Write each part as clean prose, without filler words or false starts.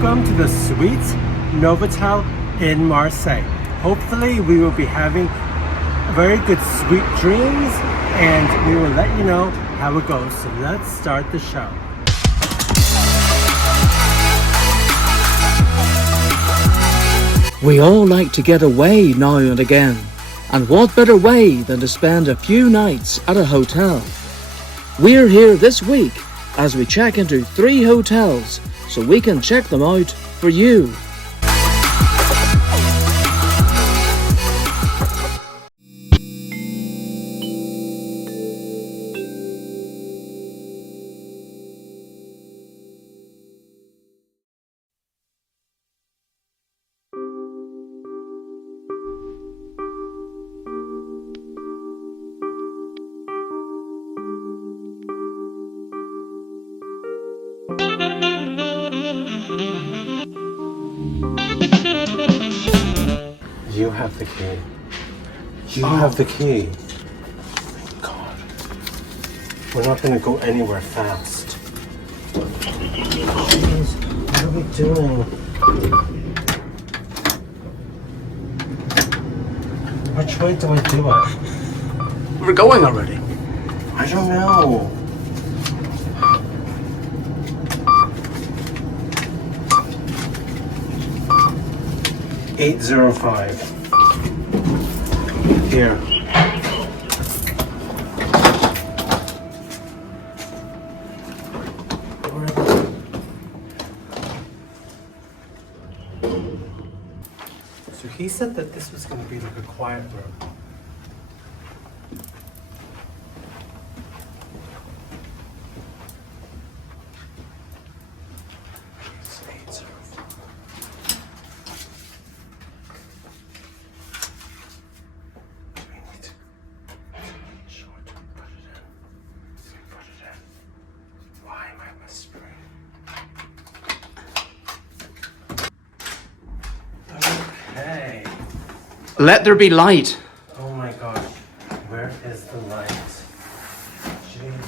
Welcome to the Suite Novotel in Marseille. Hopefully we will be having very good sweet dreams and we will let you know how it goes. So let's start the show. We all like to get away now and again. And what better way than to spend a few nights at a hotel? We're here this week as we check into 3 hotels so we can check them out for you. You have the key. You have the key. God. We're not going to go anywhere fast. Jeez, what are we doing? Which way do I do it? We're going already. I don't know. $805. Here. So he said that this was going to be like a quiet room. It's 805. Let there be light. Oh my gosh, where is the light? Jeez.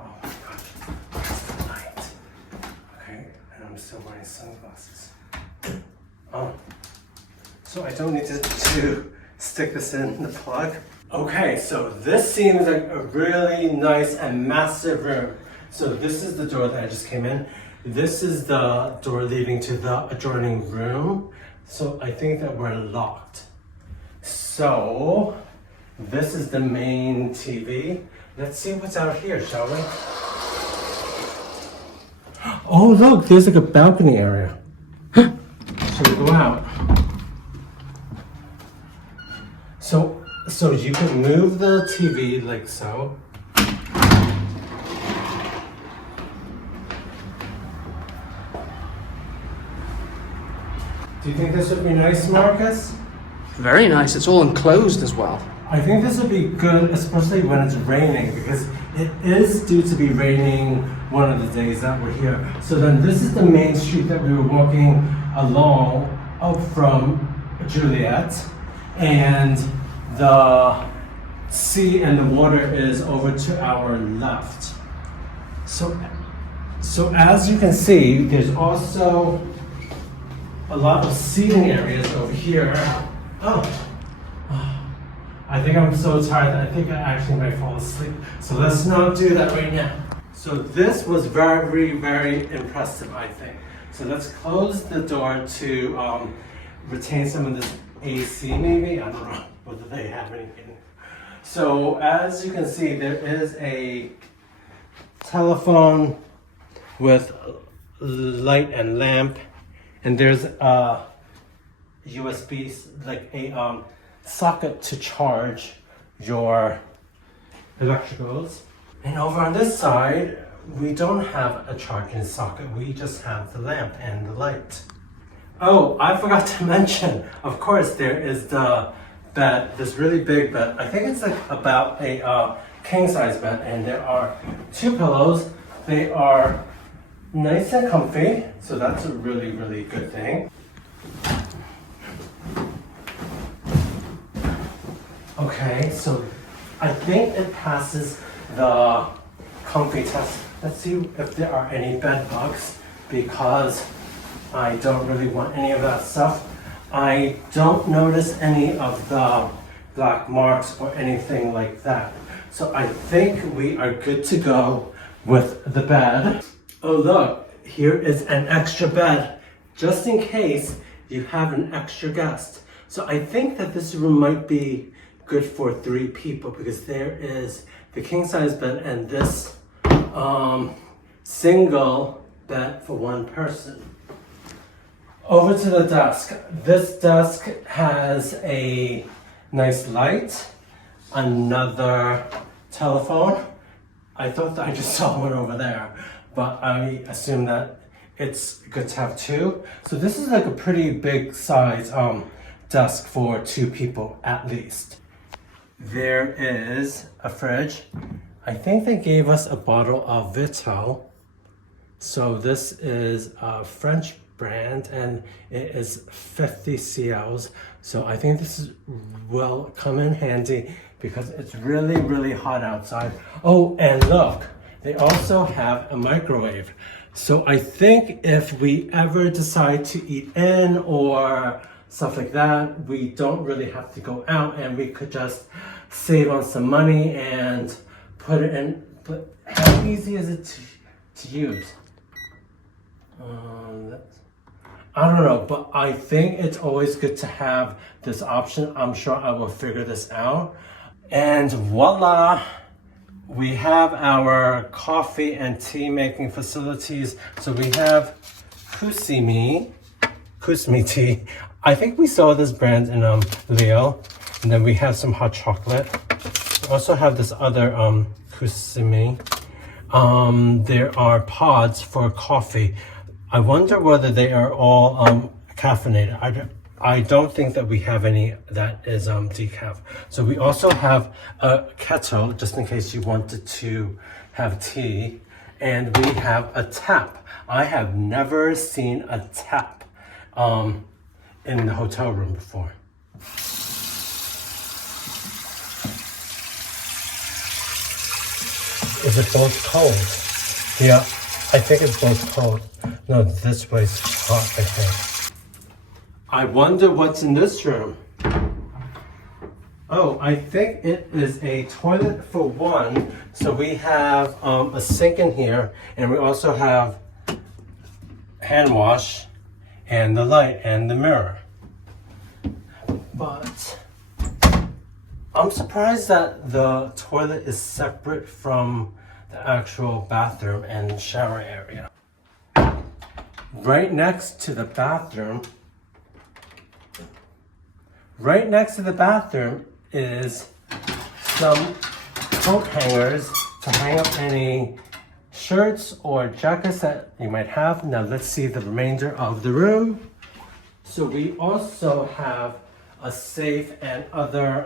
Oh my gosh, where's the light? Okay, and I'm still wearing sunglasses. Oh, so I don't need to stick this in the plug? Okay, so this seems like a really nice and massive room. So this is the door that I just came in. This is the door leading to the adjoining room. So I think that we're locked. So this is the main TV. Let's see what's out here, shall we? Oh look, there's like a balcony area. Should we go out? So you can move the TV like so. Do you think this would be nice, Marcus? Very nice. It's all enclosed as well. I think this would be good, especially when it's raining, because it is due to be raining one of the days that we're here. So then this is the main street that we were walking along up from Juliet, and the sea and the water is over to our left. So as you can see, there's also a lot of seating areas over here. Oh, I think I'm so tired that I think I actually might fall asleep. So let's not do that right now. So this was very, very impressive, I think. So let's close the door to retain some of this AC maybe. I don't know whether they have anything. So as you can see, there is a telephone with light and lamp. And there's a USB, like a socket to charge your electricals. And over on this side, we don't have a charging socket. We just have the lamp and the light. Oh, I forgot to mention, of course, there is the bed, this really big bed. I think it's like about a king size bed, and there are 2 pillows. They are nice and comfy, so that's a really, really good thing. Okay, so I think it passes the comfy test. Let's see if there are any bed bugs, because I don't really want any of that stuff. I don't notice any of the black marks or anything like that. So I think we are good to go with the bed. Oh look, here is an extra bed, just in case you have an extra guest. So I think that this room might be good for 3 people because there is the king size bed and this single bed for 1 person. Over to the desk. This desk has a nice light, another telephone. I thought that I just saw one over there, but I assume that it's good to have 2. So this is like a pretty big size desk for 2 people at least. There is a fridge. I think they gave us a bottle of Vito. So this is a French brand and it is 50 cls. So I think this will come in handy because it's really, really hot outside. Oh, and look, they also have a microwave. So I think if we ever decide to eat in or stuff like that, we don't really have to go out and we could just save on some money and put it in. But how easy is it to use? I don't know, but I think it's always good to have this option. I'm sure I will figure this out. And voila, we have our coffee and tea making facilities. So we have Kusimi tea. I think we saw this brand in Leo. And then we have some hot chocolate. We also have this other Kusimi. There are pods for coffee. I wonder whether they are all caffeinated. I don't think that we have any that is decaf. So we also have a kettle, just in case you wanted to have tea. And we have a tap. I have never seen a tap in the hotel room before. Is it both cold? Yeah, I think it's both cold. No, this way's hot, I think. I wonder what's in this room. Oh, I think it is a toilet for 1. So we have a sink in here, and we also have hand wash, and the light, and the mirror. But I'm surprised that the toilet is separate from the actual bathroom and shower area. Right next to the bathroom is some coat hangers to hang up any shirts or jackets that you might have. Now let's see the remainder of the room. So we also have a safe and other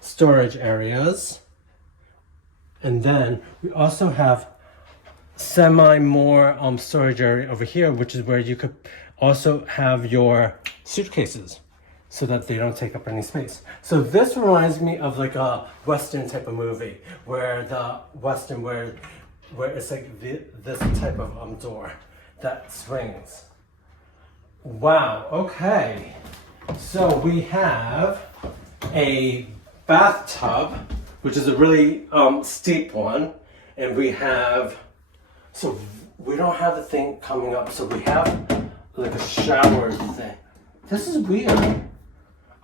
storage areas. And then we also have more storage area over here, which is where you could also have your suitcases so that they don't take up any space. So this reminds me of like a Western type of movie where it's like this type of door that swings. Wow, okay. So we have a bathtub, which is a really steep one, and so we don't have the thing coming up, so we have like a shower thing. This is weird.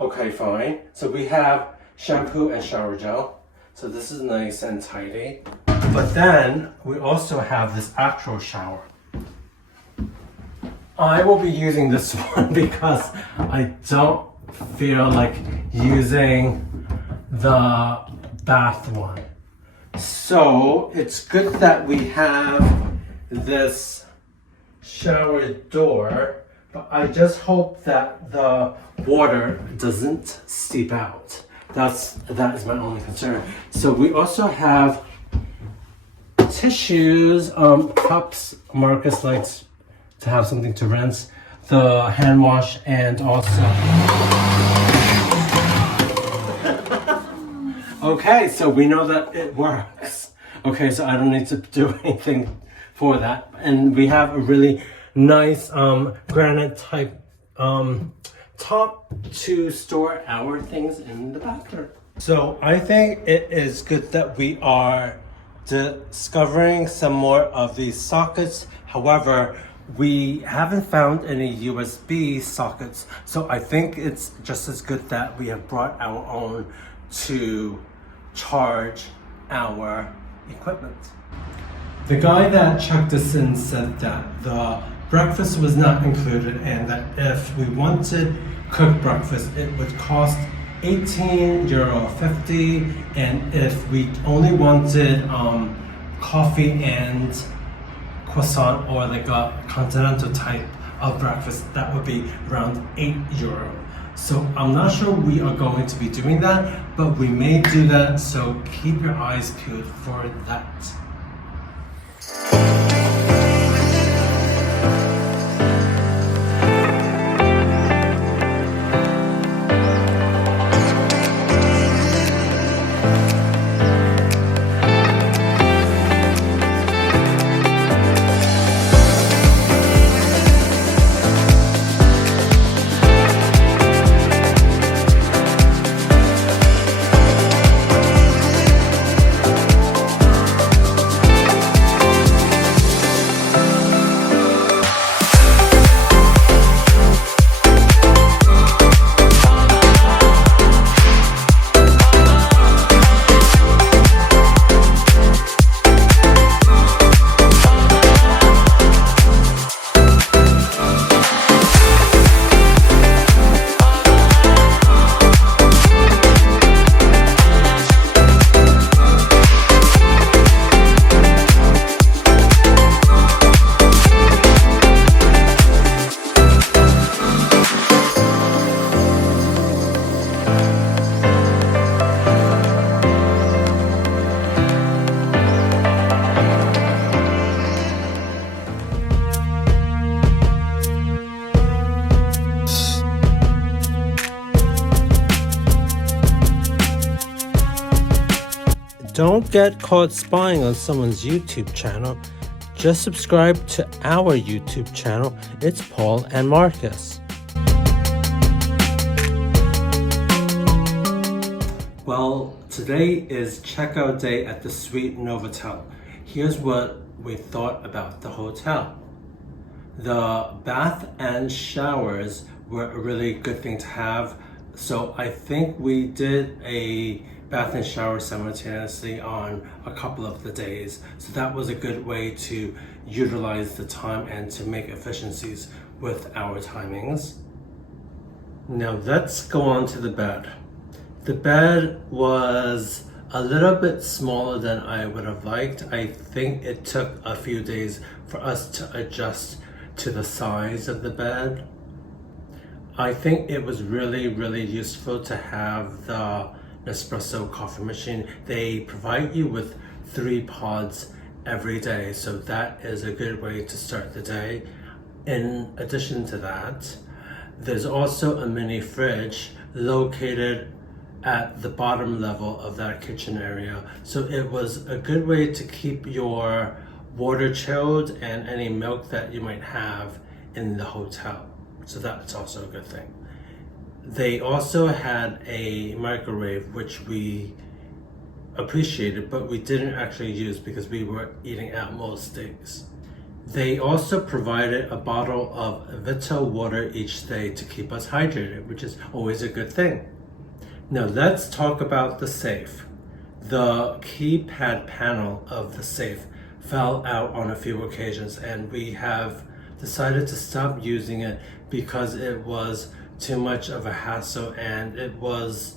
Okay, fine. So we have shampoo and shower gel. So this is nice and tidy. But then we also have this actual shower. I will be using this one because I don't feel like using the bath one. So it's good that we have this shower door, but I just hope that the water doesn't seep out. That is my only concern. So we also have tissues, cups. Marcus likes to have something to rinse, the hand wash, and also okay, so we know that it works. Okay, so I don't need to do anything for that. And we have a really nice granite type top to store our things in the bathroom. So I think it is good that we are discovering some more of these sockets. However, we haven't found any USB sockets, so I think it's just as good that we have brought our own to charge our equipment. The guy that checked us in said that the breakfast was not included and that if we wanted cooked breakfast, it would cost €18.50, and if we only wanted coffee and croissant or like a continental type of breakfast, that would be around €8. So I'm not sure we are going to be doing that, but we may do that, so keep your eyes peeled for that. Don't get caught spying on someone's YouTube channel. Just subscribe to our YouTube channel. It's Paul and Marcus. Well, today is checkout day at the Suite Novotel. Here's what we thought about the hotel. The bath and showers were a really good thing to have. So I think we did a bath and shower simultaneously on a couple of the days. So that was a good way to utilize the time and to make efficiencies with our timings. Now let's go on to the bed. The bed was a little bit smaller than I would have liked. I think it took a few days for us to adjust to the size of the bed. I think it was really, really useful to have the Nespresso coffee machine. They provide you with 3 pods every day, so that is a good way to start the day. In addition to that, there's also a mini fridge located at the bottom level of that kitchen area, so it was a good way to keep your water chilled and any milk that you might have in the hotel, so that's also a good thing. They also had a microwave, which we appreciated, but we didn't actually use because we were eating out most days. They also provided a bottle of Vita water each day to keep us hydrated, which is always a good thing. Now let's talk about the safe. The keypad panel of the safe fell out on a few occasions, and we have decided to stop using it because it was too much of a hassle and it was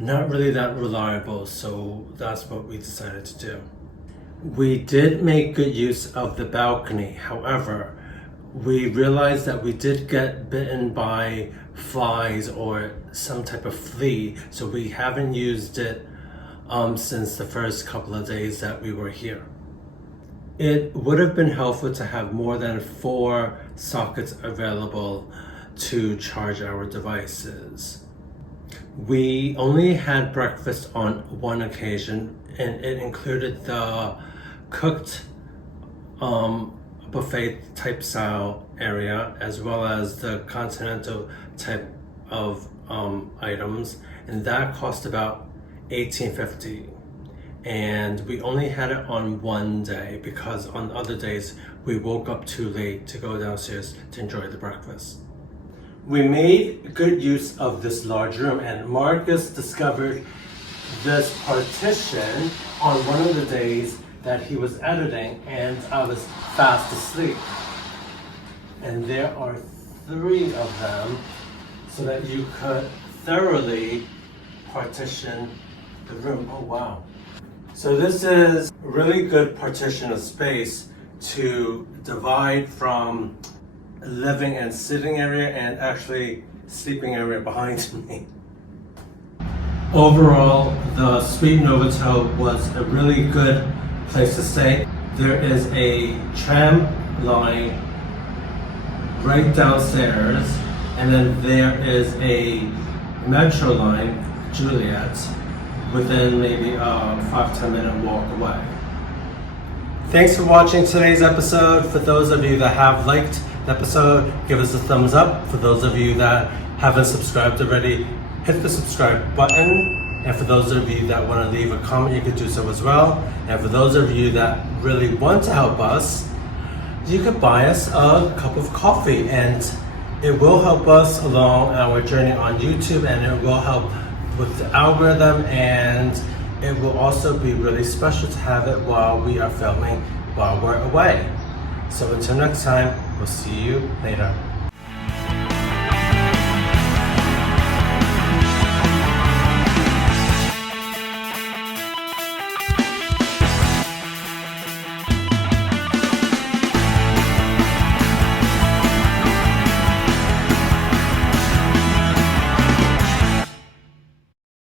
not really that reliable, so that's what we decided to do. We did make good use of the balcony. However, we realized that we did get bitten by flies or some type of flea, so we haven't used it since the first couple of days that we were here. It would have been helpful to have more than 4 sockets available to charge our devices. We only had breakfast on one occasion, and it included the cooked buffet type style area, as well as the continental type of items, and that cost about $18.50. And we only had it on one day because on other days we woke up too late to go downstairs to enjoy the breakfast. We made good use of this large room, and Marcus discovered this partition on one of the days that he was editing, and I was fast asleep. And there are 3 of them so that you could thoroughly partition the room. Oh wow. So this is a really good partition of space to divide from living and sitting area and actually sleeping area behind me. Overall, the Suite Novotel was a really good place to stay. There is a tram line right downstairs, and then there is a metro line, Juliet, within maybe a 5-10 minute walk away. Thanks for watching today's episode. For those of you that have liked the episode, give us a thumbs up. For those of you that haven't subscribed already, hit the subscribe button. And for those of you that want to leave a comment, you can do so as well. And for those of you that really want to help us, you could buy us a cup of coffee, and it will help us along our journey on YouTube, and it will help with the algorithm, and it will also be really special to have it while we are filming while we're away. So until next time, we'll see you later.